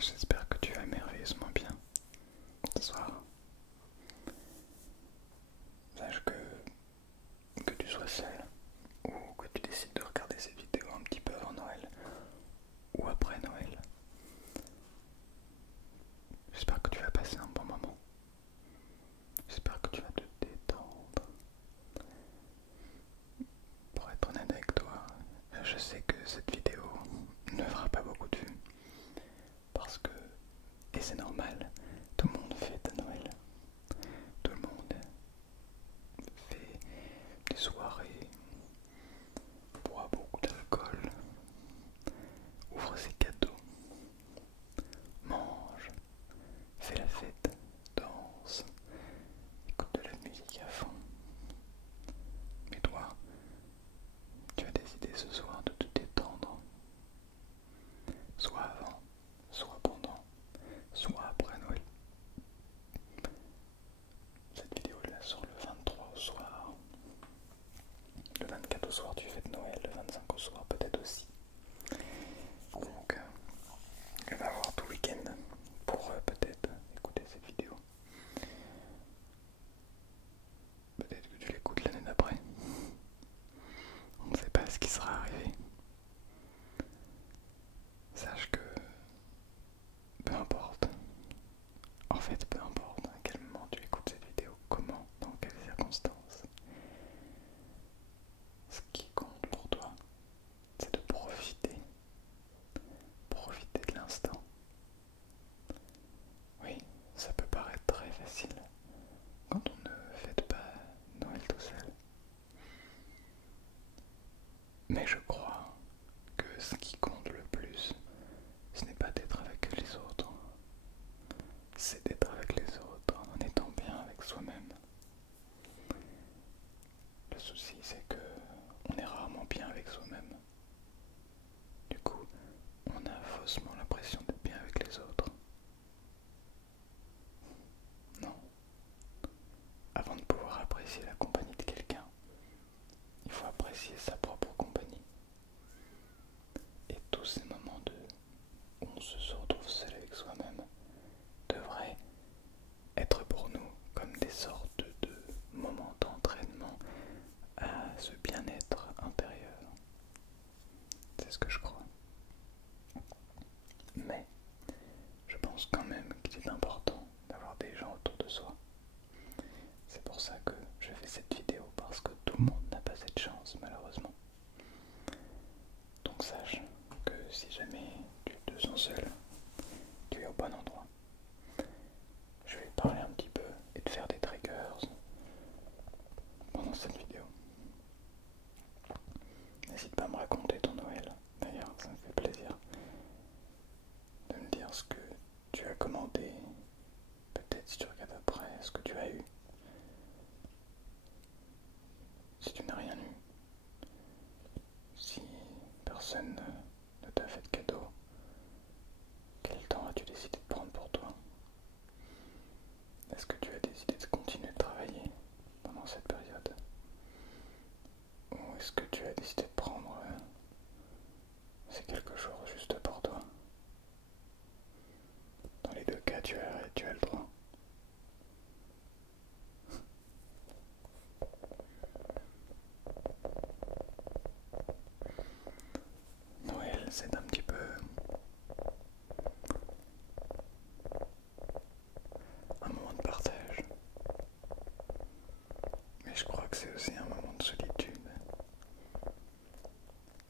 J'espère que tu vas merveilleusement bien ce soir. Sache que tu sois seul ou que tu décides de regarder cette vidéo un petit peu avant Noël ou après Noël. J'espère que tu vas passer un bon moment. J'espère que tu vas te détendre. Pour être honnête avec toi, je sais que cette vidéo ne fera pas beaucoup de vues parce que, et c'est normal, tout le monde fête Noël. Tout le monde fait des soirées, boit beaucoup d'alcool, ouvre ses cadeaux, mange, fait la fête, danse, écoute de la musique à fond. Mais toi, tu as décidé ce soir de te détendre, soit avant, soit pendant, soit après Noël. Cette vidéo là sort le 23 au soir. Le 24 au soir tu fêtes Noël, le 25 au soir peut-être aussi. Donc elle va avoir tout le week-end pour peut-être écouter cette vidéo. Peut-être que tu l'écoutes l'année d'après. On ne sait pas ce qui sera arrivé. Sache que peu importe, en fait peu importe à quel moment tu écoutes cette vidéo, comment, dans quelles circonstances, ce qui compte pour toi, c'est de profiter de l'instant. Oui, ça peut paraître très facile quand on ne fête pas Noël tout seul. Mais je crois que ce qui compte le plus, ce n'est pas d'être avec les autres, c'est d'être avec les autres en étant bien avec soi-même. Le souci, c'est que on est rarement bien avec soi-même. Du coup, on a faussement l'impression d'être bien avec les autres. Non. Avant de pouvoir apprécier la compagnie de quelqu'un, il faut apprécier sa propre compagnie. Et tous ces moments où on se retrouve seul avec soi-même devraient être pour nous comme des sortes de moments d'entraînement à ce bien-être intérieur. C'est ce que je crois. Mais je pense quand même qu'il est important d'avoir des gens autour de soi. C'est pour ça que je fais cette vidéo, parce que tout le monde n'a pas cette chance malheureusement. Donc sache que si jamais tu te sens seul, tu es au bon endroit. Je vais parler un petit peu et te faire des triggers pendant cette vidéo. N'hésite pas à me raconter ton Noël, d'ailleurs ça me fait plaisir de me dire ce que tu as commandé, peut-être si tu regardes après ce que tu as eu. Si tu n'as rien eu, si personne ne t'a fait de cadeau, quel temps as-tu décidé de prendre pour toi? Est-ce que tu as décidé de continuer de travailler pendant cette période? Ou est-ce que tu as décidé de prendre ces quelques jours juste pour toi? Dans les deux cas, tu as le droit. Noël, c'est un petit peu un moment de partage. Mais je crois que c'est aussi un moment de solitude.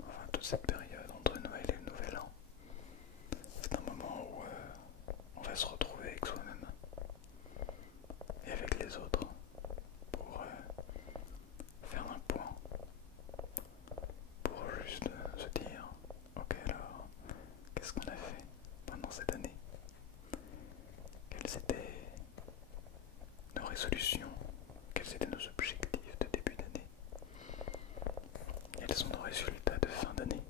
Enfin, toute cette période entre Noël et le Nouvel An, c'est un moment où on va se retrouver avec soi-même et avec les autres pour faire un point, pour juste se dire, ok alors, qu'est-ce qu'on a fait pendant cette année? Quelles étaient nos résolutions? Quels étaient nos objectifs de début d'année? Quels sont nos résultats de fin d'année?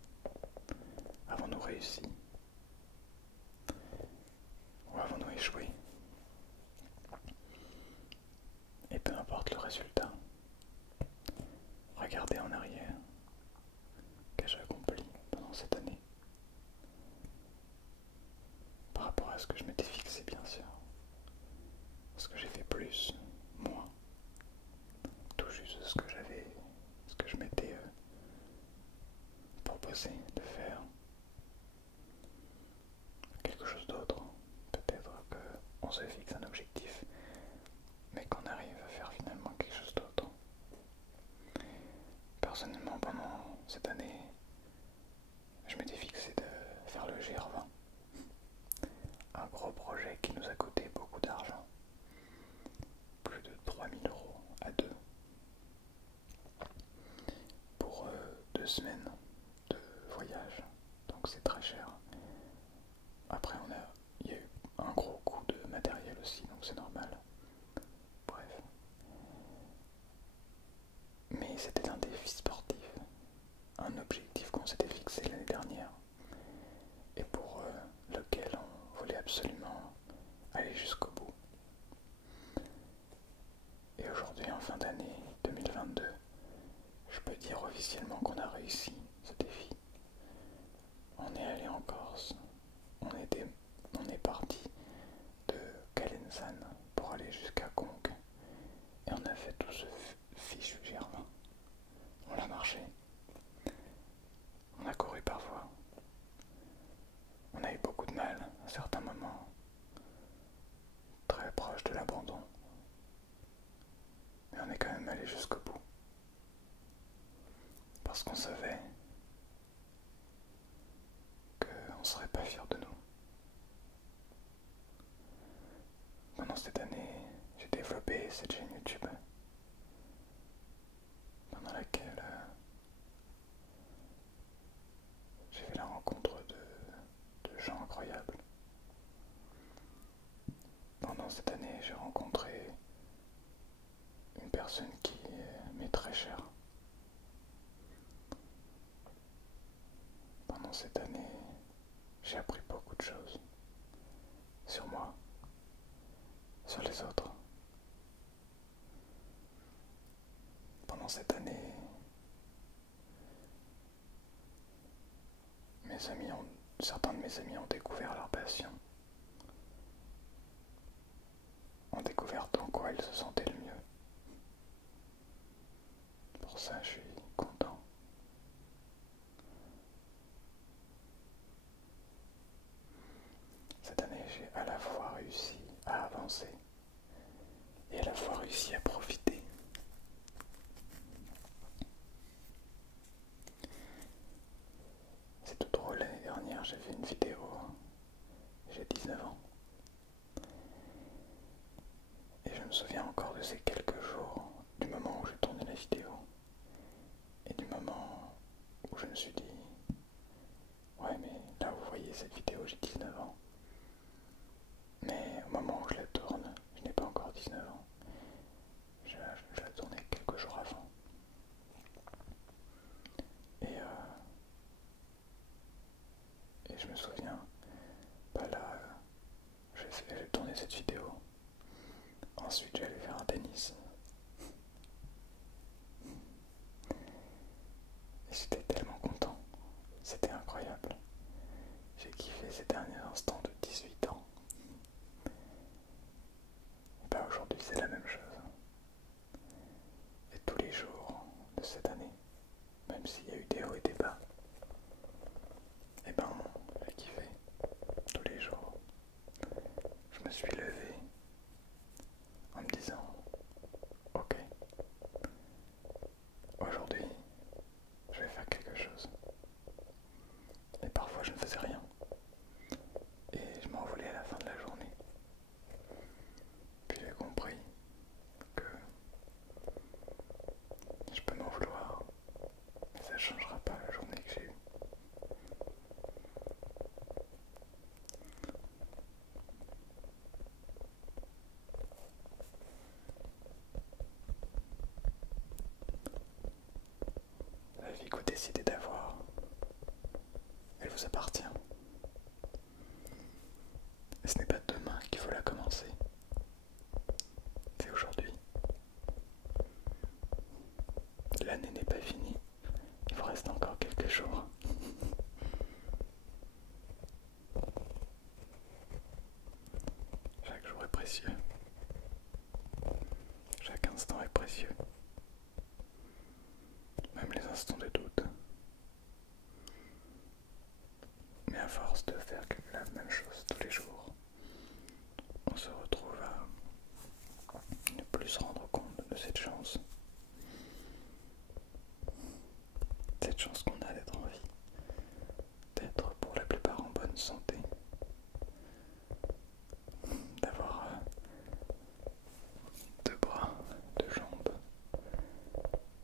qu'on se fixe un objectif, mais qu'on arrive à faire finalement quelque chose d'autre. Personnellement, pendant cette année, je m'étais fixé de faire le GR20. Un gros projet qui nous a coûté beaucoup d'argent. Plus de 3000 € à deux. Pour 2 semaines de voyage. Donc c'est très cher. Après il y a eu un gros coût de matériel aussi, donc c'est normal. Bref. Mais c'était un défi sportif. Un objectif qu'on s'était fixé l'année dernière. Et pour lequel on voulait absolument aller jusqu'au bout. Et aujourd'hui, en fin d'année 2022, je peux dire officiellement qu'on a réussi ce défi. On est allé en Corse, on est parti de Calenzane pour aller jusqu'à Conques et on a fait tout ce fichu Germain. On l'a marché, on a couru parfois, on a eu beaucoup de mal à certains moments, très proche de l'abandon, mais on est quand même allé jusqu'au bout. Parce qu'on savait qu'on serait pas fiers de nous. Pendant cette année, j'ai développé cette chaîne YouTube pendant laquelle j'ai fait la rencontre de gens incroyables. Pendant cette année, j'ai rencontré une personne qui m'est très chère. Pendant cette année, j'ai appris beaucoup de choses sur moi, sur les autres. Pendant cette année, certains de mes amis ont découvert leur passion, ont découvert en quoi ils se sentaient le mieux. Pour ça, je suis content. Cette année, j'ai à la fois réussi à avancer et à la fois réussi à profiter. C'est tout drôle, l'année dernière, j'ai fait une vidéo, j'ai 19 ans. Et je me souviens encore de ces quelques jours, du moment où j'ai tourné la vidéo, et du moment où je me suis dit, ouais mais là vous voyez cette vidéo, j'ai 19 ans. Mais au moment où je la tourne, je n'ai pas encore 19 ans. Je la tournais quelques jours avant. Et je me souviens, bah là, j'ai tourné cette vidéo. Ensuite, j'allais faire un tennis. Et j'étais tellement content. C'était incroyable. J'ai kiffé ces derniers instants de 18 ans. Et bah aujourd'hui, c'est la même chose. Et tous les jours de cette année, même s'il y a eu des hauts et des bas, et ben j'ai kiffé tous les jours. Je me suis levé en me disant, ok, aujourd'hui je vais faire quelque chose. Et parfois je ne faisais rien. Et je m'en voulais à la fin de la journée. Puis j'ai compris que je peux m'en vouloir, mais ça ne changera pas la journée que j'ai eue. La vie que vous décidez d'avoir, elle vous appartient. Et ce n'est pas demain qu'il faut la commencer. C'est aujourd'hui. L'année n'est pas finie. Il vous reste encore quelques jours. Chaque jour est précieux. Chaque instant est précieux. Même les instants de doute. Mais à force de faire la même chose tous les jours, on se retrouve se rendre compte de cette chance. Cette chance qu'on a d'être en vie, d'être pour la plupart en bonne santé, d'avoir deux bras, deux jambes,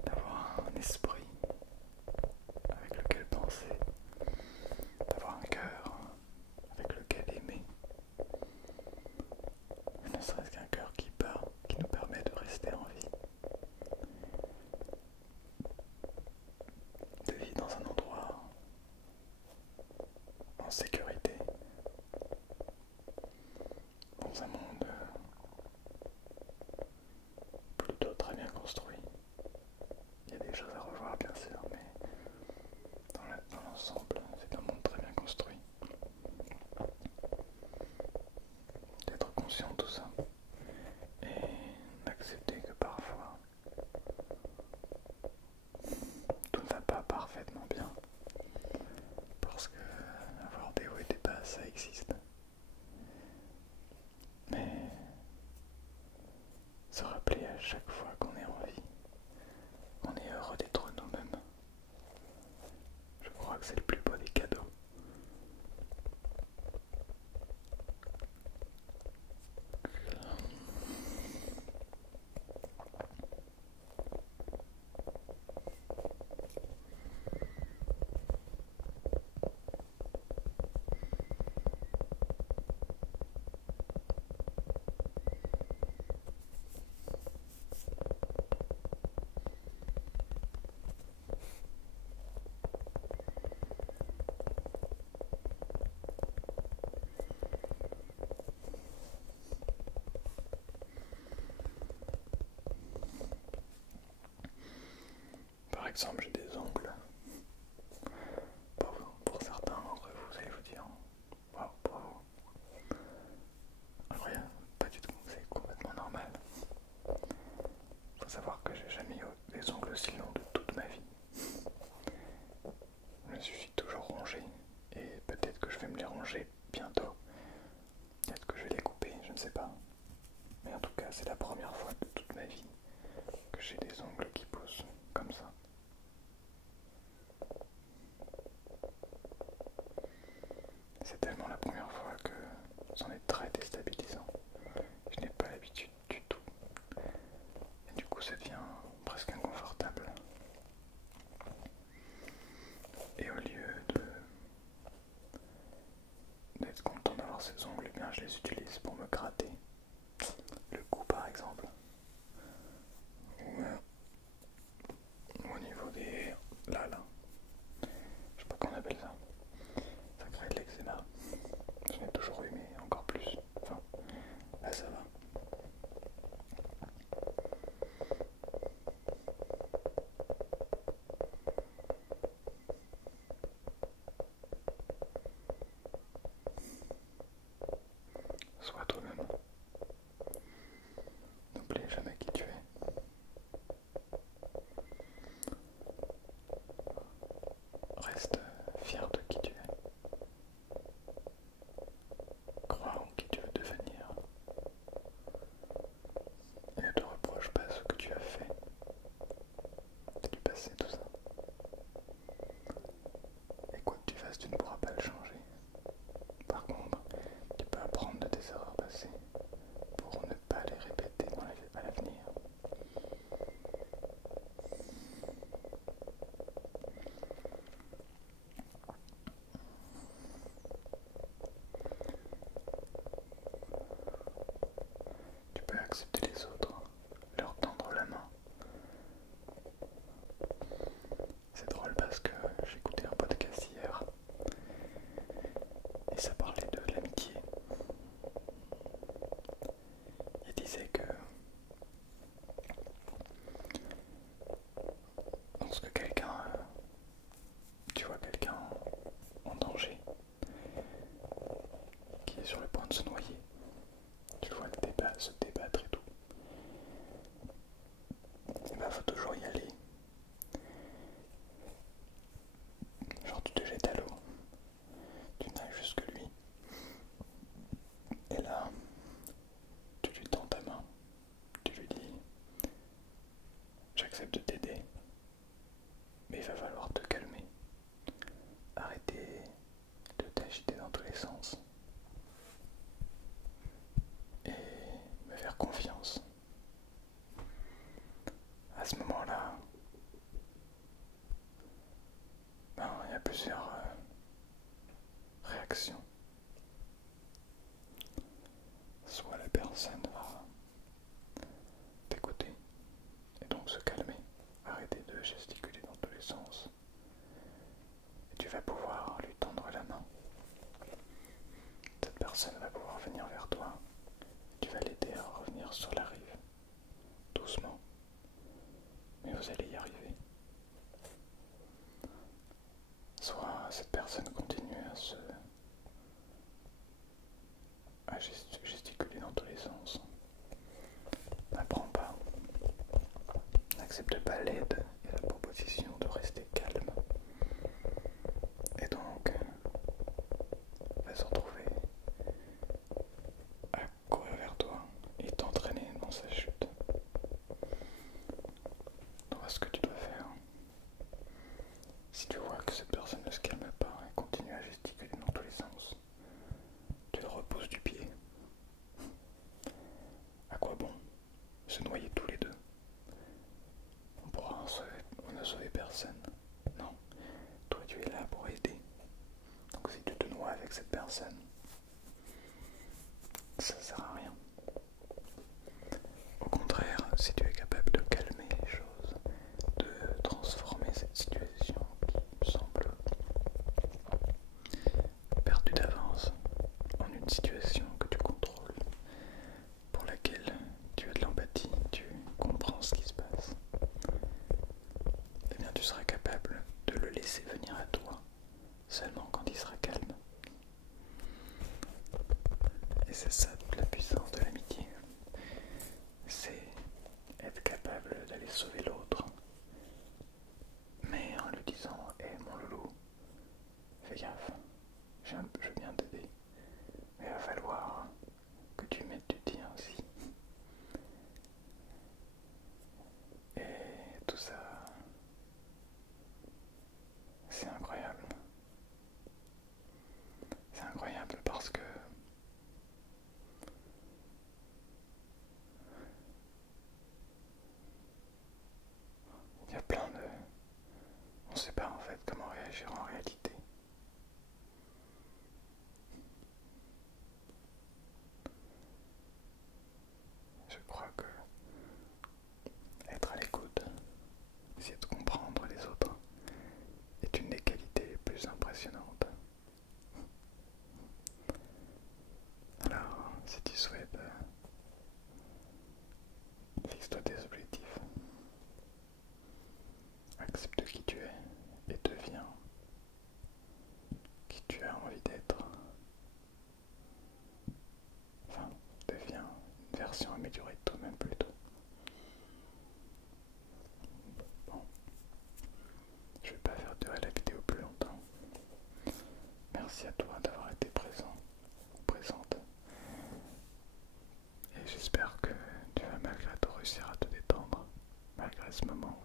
d'avoir un esprit avec lequel penser, d'avoir un cœur avec lequel aimer, ne serait-ce qu'un cœur qui bat, qui nous permet de rester en vie, de vivre dans un endroit en sécurité, dans un monde plutôt très bien construit. Il y a des choses à revoir bien sûr, mais dans l'ensemble, c'est un monde très bien construit. D'être conscient de tout ça et d'accepter que parfois tout ne va pas parfaitement bien, parce que avoir des hauts et des bas, ça existe. Mais se rappeler à chaque fois qu'on est en vie, qu'on est heureux d'être nous-mêmes, je crois que c'est le plus beau des cadeaux. Par exemple, j'ai des ongles. Pour certains d'entre vous, vous allez vous dire waouh, bravo. Incroyable, pas du tout, c'est complètement normal. Faut savoir que j'ai jamais eu des ongles aussi longs de toute ma vie. Je me suis toujours rongé et peut-être que je vais me les ronger bientôt. Peut-être que je vais les couper, je ne sais pas. Mais en tout cas, c'est la première fois de toute ma vie que j'ai des ongles qui poussent comme ça. C'est tellement la première fois que c'en est très déstabilisant. Je n'ai pas l'habitude du tout. Et du coup, ça devient presque inconfortable. Et au lieu d'être content d'avoir ces ongles, eh bien je les utilise pour me gratter le cou par exemple. Ou au niveau des... là. Je sais pas comment on appelle ça. Ça crée de l'eczéma. J'en ai toujours eu, mais encore plus. Enfin, là ça va. Sois toi-même. N'oublie jamais qui tu es. Reste fier de qui tu es. Crois en qui tu veux devenir. Et ne te reproche pas ce que tu as fait. C'est du passé tout ça. Et quoi que tu fasses, tu ne pourras pas le changer. Par contre, tu peux apprendre de tes erreurs passées pour ne pas les répéter à l'avenir. Tu peux accepter les autres, leur tendre la main. C'est drôle parce que j'écoutais un podcast hier et ça parlait de l'amitié. Il disait que lorsque tu vois quelqu'un en danger, qui est sur le point de se noyer, tu le vois se débattre et tout, il faut toujours y aller. Genre tu te jettes à l'eau, tu nages jusque lui, et là, tu lui tends ta main, tu lui dis personne va t'écouter et donc se calmer, arrêter de gesticuler dans tous les sens. Et tu vas pouvoir lui tendre la main. Cette personne va pouvoir venir vers toi. Tu vas l'aider à revenir sur la rive, doucement, mais vous allez y arriver. Soit cette personne continue à gesticuler dans tous les sens, n'apprend pas, n'accepte pas l'aide et la proposition de rester calme, et donc va se retrouver à courir vers toi et t'entraîner dans sa chute. Donc ce que tu dois faire, si tu vois que cette personne ne se calme pas et continue à gesticuler dans tous les sens, tu le repousses du pied. À quoi bon se noyer tous les deux? On ne sauver personne. Non, toi tu es là pour aider. Donc si tu te noies avec cette personne, ça sert à rien. Au contraire, si tu es capable de calmer les choses, de transformer cette situation qui semble perdue d'avance en une situation que tu contrôles, pour laquelle tu as de l'empathie, tu comprends ce qui se passe, eh bien tu seras capable de le laisser venir à toi seulement quand il sera calme. Et c'est ça toute la puissance de l'amitié. C'est être capable d'aller sauver l'autre, mais en lui disant: hé mon loulou, fais gaffe, je veux bien t'aider, mais il va falloir que tu mettes du tien aussi. Et tout ça, c'est incroyable. C'est incroyable parce que il y a plein de... On ne sait pas en fait comment réagir en réalité. Je crois que être à l'écoute, essayer de comprendre les autres, est une des qualités les plus impressionnantes. Alors, si tu souhaites, fixe-toi des objectifs, accepte qui tu es et deviens qui tu as envie d'être. Enfin, deviens une version améliorée de toi-même plutôt. Bon, je vais pas faire durer la vidéo plus longtemps. Merci à toi d'avoir été présent ou présente. Et j'espère que tu vas malgré tout réussir à te détendre, malgré ce moment